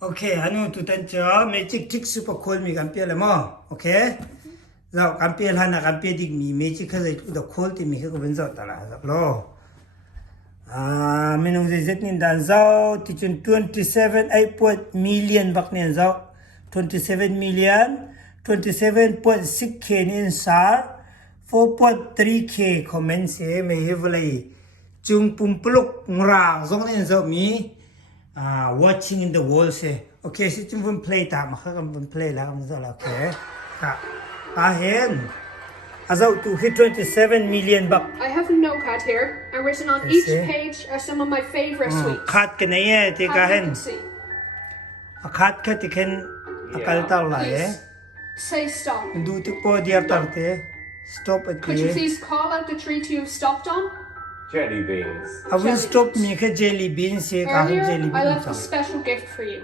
Okay, anu tu tanca magic trick super cool mi kampia lemo. Okay. Zau kampia hana kampia dig mi magic ka zai da cool ti mi ka ko benzo tala lo. Minung zai zet nin dan zau ti chun 27 8 million bak nin zau 27 million 27.6k nin sar 4.3k comments e me hevlai chung pumpuluk ngrang zong nin zau mi watching in the wall say okay si chum pun play ta ma kha kam play la kam zala okay ka hen azau to hit 27 million buck I have a notepad here, and written on each page are some of my favorite sweets. khat ke nahi hai te ka Have a hen look and see. khat ka tikhen akal tar la hai Please say stop. du tu po diar tar te stop at Could you the please call out the treat you've stopped on? Jelly beans. I will Jelly stop beans. me ka jelly beans se ka hen Earlier, jelly I beans left a special gift for you.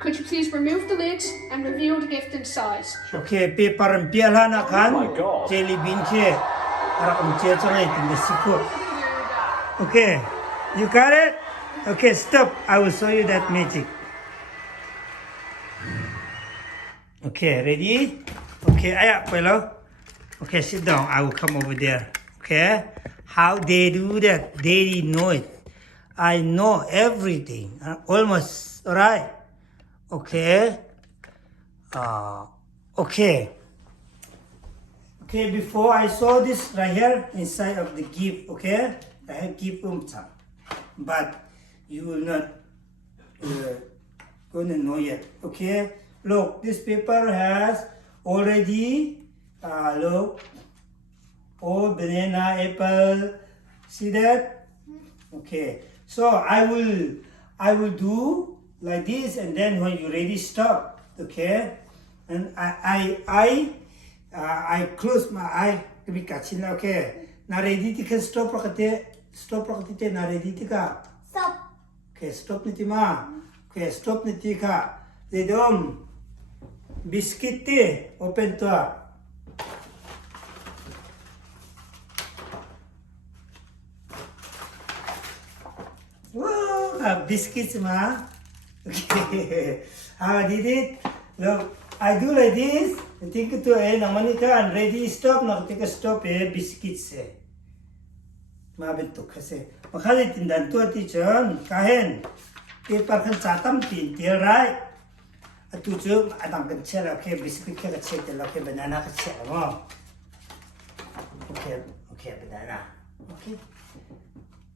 Could you please remove the lid and reveal the gift inside? okay paper and piala na kan Oh my God. jelly bean ke ara che changai tin the secret okay you got it okay stop I will show you that magic okay ready okay aya pelo okay sit down I will come over there okay how they do that they know it I know everything almost right okay okay okay before I saw this right here inside of the gift okay I have gift some but you will not gonna know yet okay look this paper has already look all banana apple see that okay so I will do like this and then when you ready stop okay and I close my eye to be catching okay now ready to can stop rakate na ready to ka Stop. okay stop niti ma okay stop niti ka they dom biscuit te open to wow biscuits ma okay how I did it look I do like this I think to namanika and ready stop na take a stop biscuits mabentuk kasi makali tindan tu ati chon kahen paper kan chatam tin tel right atu chu adang kan chela ke biscuit ke chela ke banana ke chela mo okay banana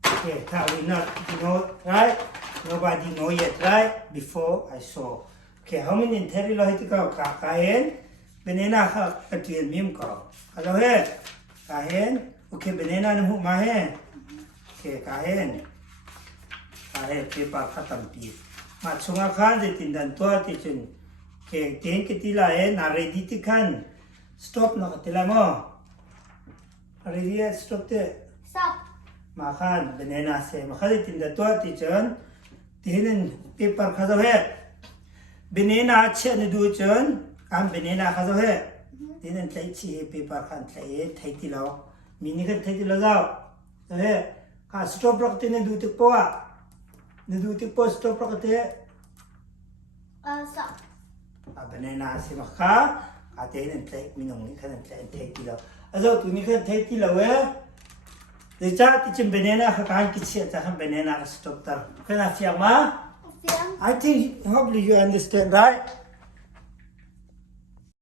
okay how we not know right nobody know yet right before I saw okay how many interi lo hiti ka kahen banana ka katil mim ka hello he kahen okay banana namu mahe okay kahen paper khatam pi ma chunga khan de tindan to ti chun okay ten ke tila na ready ti khan stop na katila mo ready stop te Stop. ma khan banana se ma khali tindan to ti chun tinen paper khazo he banana che ne du chun am banana khazo he tinen tai chi paper khan tai thai ti lo mini kan thai ti lo zao he ka stop rakte ne du tik po ne du tik po stop rakte Stop. banana se ma kha ka te ne thai minong ni kan thai ti lo azo tu ni kan thai ti lo we de cha ti chim banana kha kan ki che cha banana stop tar kana fiang ma Film. I think hopefully you understand right